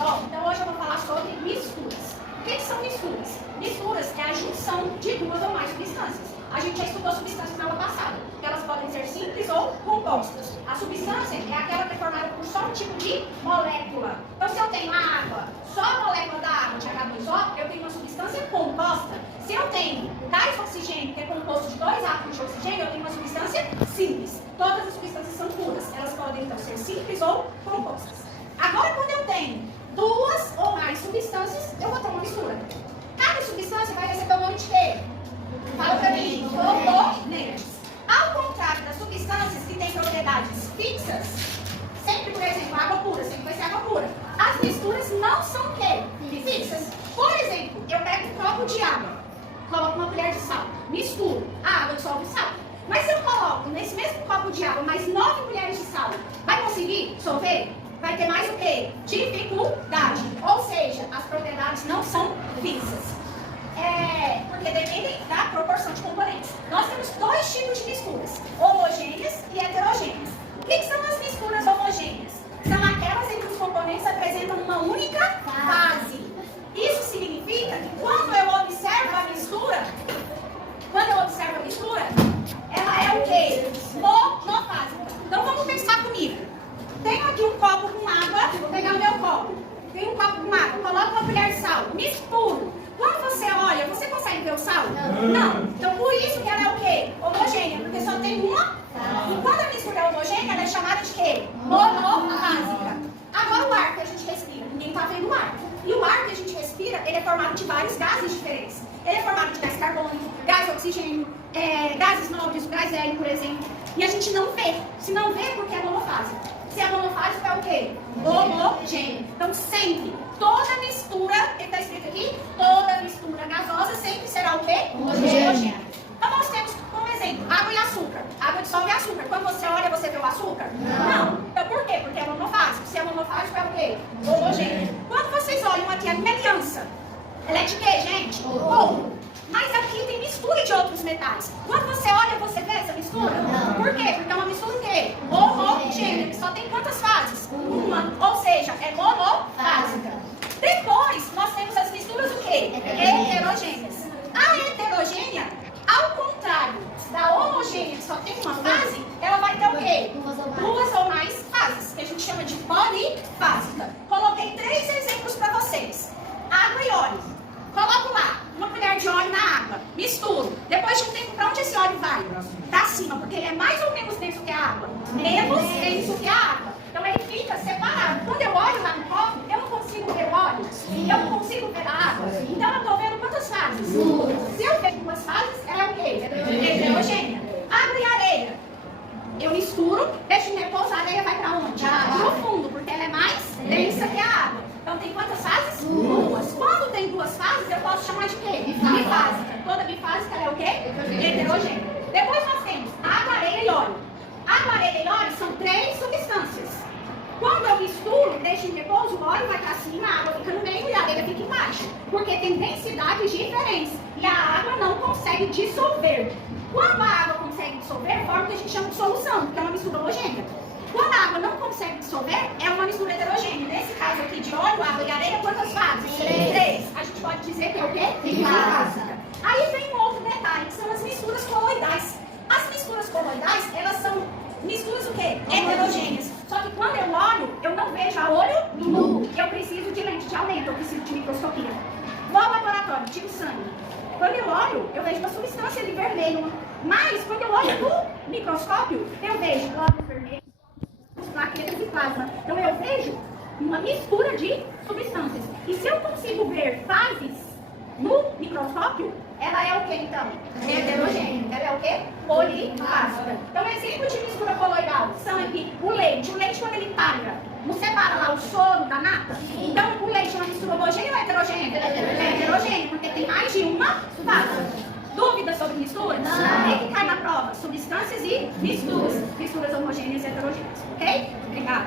Bom, então hoje eu vou falar sobre misturas. O que são misturas? Misturas é a junção de duas ou mais substâncias. A gente já estudou substâncias na aula passada, que elas podem ser simples ou compostas. A substância é aquela que é formada por só um tipo de molécula. Então, se eu tenho a água, só a molécula da água de H2O, eu tenho uma substância composta. Se eu tenho gás oxigênio, que é composto de dois átomos de oxigênio, eu tenho uma substância simples. Todas as substâncias são puras. Elas podem, então, ser simples ou compostas. Agora, quando eu tenho duas ou mais substâncias, eu vou ter uma mistura. Cada substância vai receber o nome de quê? Fala pra mim, componentes. Ao contrário das substâncias que têm propriedades fixas, sempre, por exemplo, água pura, sempre vai ser água pura. As misturas não são o quê? Fixas. Por exemplo, eu pego um copo de água, coloco uma colher de sal, misturo, a água dissolve o sal. Mas se eu coloco nesse mesmo copo de água mais 9 colheres de sal, vai conseguir dissolver? Vai ter mais o quê? Dificuldade. Ou seja, as propriedades não são fixas. Porque dependem da proporção de componentes. Nós temos dois tipos de misturas, homogêneas e heterogêneas. O que são as misturas homogêneas? São aquelas em que os componentes apresentam uma única fase. Isso significa que quando eu observo a mistura, ela é o quê? Monofásica. Então vamos pensar comigo. Tenho aqui um copo com água, vou pegar o meu copo. Tenho um copo com água, coloco uma colher de sal, misturo. Quando você olha, você consegue ver o sal? Não. Então por isso que ela é o quê? Homogênea, porque só tem uma. E quando a mistura é homogênea, ela é chamada de quê? Monofásica. Agora o ar que a gente respira, ninguém está vendo o ar. E o ar que a gente respira, ele é formado de vários gases diferentes. Ele é formado de gás carbônico, gás oxigênio, gases nobres, gás hélio, por exemplo. E a gente não vê. Se não vê, porque é monofásico. Se é monofásico, é o quê? Homogêneo. Então, sempre, toda mistura, ele está escrito aqui, toda mistura gasosa sempre será o quê? Homogênea. Então, nós temos, como exemplo, água e açúcar. Água dissolve açúcar. Quando você olha, você vê o açúcar? Não. Então, por quê? Porque é monofásico. Se é monofásico, é o quê? Homogêneo. Quando vocês olham aqui a minha aliança, ela é de quê, gente? Ouro. Mas aqui tem mistura de outros metais. Quando você olha, você vê essa mistura? Não. Por quê? Porque é uma mistura o quê? Homogênea, que só tem quantas fases? Uma. Ou seja, é monofásica. Depois, nós temos as misturas o quê? Heterogêneas. A heterogênea, ao contrário da homogênea, que só tem uma fase, ela vai ter o quê? Duas ou mais fases, que a gente chama de polifásica. Coloquei 3 exemplos para vocês. Água e óleo. Coloco lá uma colher de óleo na água, misturo. Depois de um tempo, para onde esse óleo vai? Para cima, porque ele é mais ou menos denso que a água. Menos denso que a água. Então ele fica separado. Quando eu olho lá no copo, eu não consigo ver o óleo. Eu não consigo ver a água. Então eu estou vendo quantas fases? Se eu ver 2 fases, ela é o quê? Heterogênea. Água e areia. Eu misturo, deixo em repouso, a areia vai para onde? Para o fundo, porque ela é mais densa que a água. Então tem quantas fases? 2. Quando tem 2 fases, eu posso chamar de quê? Bifásica. Toda bifásica ela é o quê? Heterogênea. Depois nós temos água, areia e óleo. Água, areia e óleo são 3 substâncias. Quando eu misturo, deixo em repouso, o óleo vai para cima, a água fica no meio e a areia fica embaixo. Porque tem densidades diferentes. E a água não consegue dissolver. Quando a água consegue dissolver, forma o que a gente chama de solução, que é uma mistura homogênea. Quando a água não consegue dissolver, é uma mistura heterogênea. Nesse caso aqui de óleo, água e areia, quantas fases? 3. A gente pode dizer que é o quê? Bifásica. Aí vem um outro detalhe, que são as misturas coloidais. As misturas coloidais, elas são misturas o quê? Heterogêneas. Só que quando eu olho, eu não vejo a olho nu. Eu preciso de lente de aumento, eu preciso de microscopia. Vou ao laboratório, tiro sangue. Quando eu olho, eu vejo uma substância ali vermelha. Mas, quando eu olho no microscópio, eu vejo glóbulos vermelhos, plaquetas e plasma. Então eu vejo uma mistura de substâncias. E se eu consigo ver fases no microscópio, ela é o que então? Heterogênea. Ela é o que? Polifásica. Então exemplo de mistura coloidal são aqui o leite. O leite quando ele para, não separa lá o soro da nata? Então o leite é uma mistura homogênea ou heterogênea? É heterogênea, porque tem mais de uma fase. Dúvidas sobre misturas? O que cai na prova? Substâncias e misturas. Misturas homogêneas e heterogêneas. Ok? Obrigada.